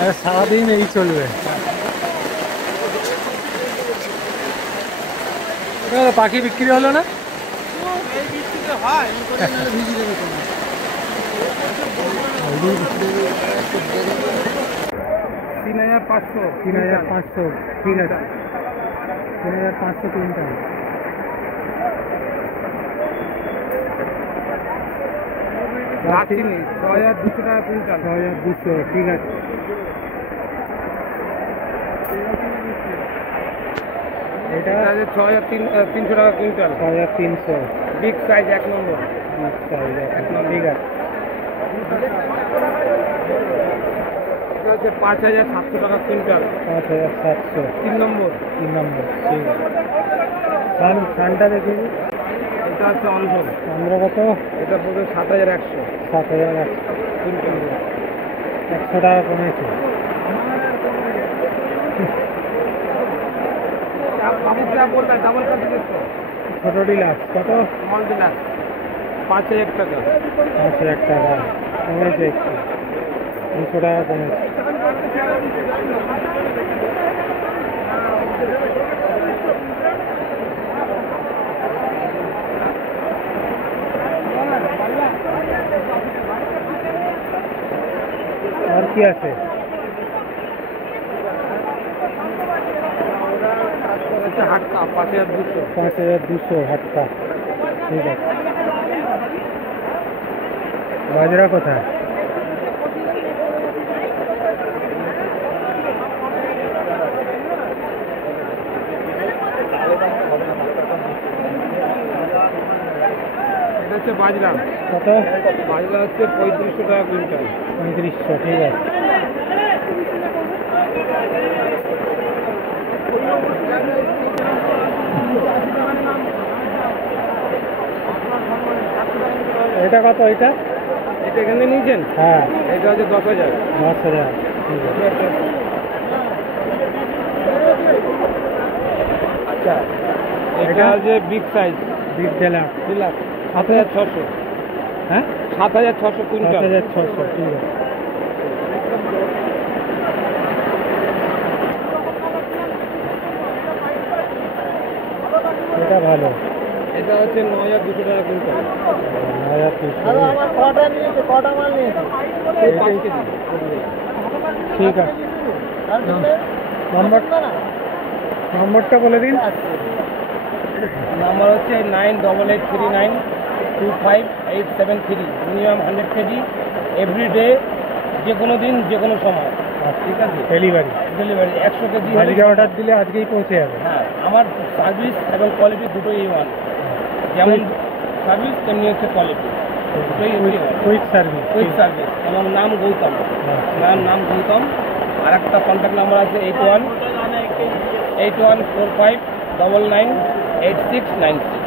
আর সারাদিন এই চলবে। পাখি বিক্রি হলো না? 3500 3500, ঠিক আছে। 3500 কুইন্টাল। দারচিনি 6200 টাকা কুইন্টাল। 6200, ঠিক আছে। এটা আছে 6300 টাকা কুইন্টাল। 6300, বিগ সাইজ 1 নম্বর। এক নম্বর, ঠিক আছে। এটা হচ্ছে 5700 টাকা কুইন্টাল। 5700, 3 নম্বর। 3 নম্বর, ঠিক আছে। সানটা দেখি। এটা হচ্ছে অন্ধন। আমরা কত? এটা পড়বে 7100। 7100, 100 টাকা কমেছে। ছোট ডিলাক্স কত? স্মল ডিলাক্স 5000 টাকা। 5000 টাকা কমেছে একটু, 200 টাকা কমেছে। আর কি আছে? 5200 হাটটা, ঠিক আছে। বাজরা কোথায়? এটা হচ্ছে বাজরা। কত? বাজরা হচ্ছে 3500 টাকা কুইন্টাল। 3500, ঠিক আছে। এটা কত? এটা এটা এখানে নিয়েছেন? হ্যাঁ, এটা হচ্ছে 10000। 10,000, ঠিক আছে। আচ্ছা, এটা হচ্ছে বিগ সাইজ বিগ ডিলাক্স। 7600। হ্যাঁ, 7600 কুইন্টাল। 7600, ঠিক আছে। এটা ভালো। এটা হচ্ছে 9200 টাকা কুইন্টাল। 5 কেজি। ঠিক আছে। নম্বরটা বলে দিন। নাম্বার হচ্ছে 9883925873। মিনিমাম 100 কেজি এভরিডে, যে কোনো দিন যে কোনো সময়। ঠিক আছে, ডেলিভারি 100 কেজি আজকে অর্ডার দিলে আজকেই পৌঁছে যাবে। হ্যাঁ, আমার সার্ভিস এবং কোয়ালিটি দুটোই A1। যেমন সার্ভিস তেমনি হচ্ছে কোয়ালিটি, দুটোই কুইক সার্ভিস। Quick service. আমার নাম গৌতম। আমার নাম গৌতম। আর একটা কন্ট্যাক্ট নাম্বার আছে 8145998696।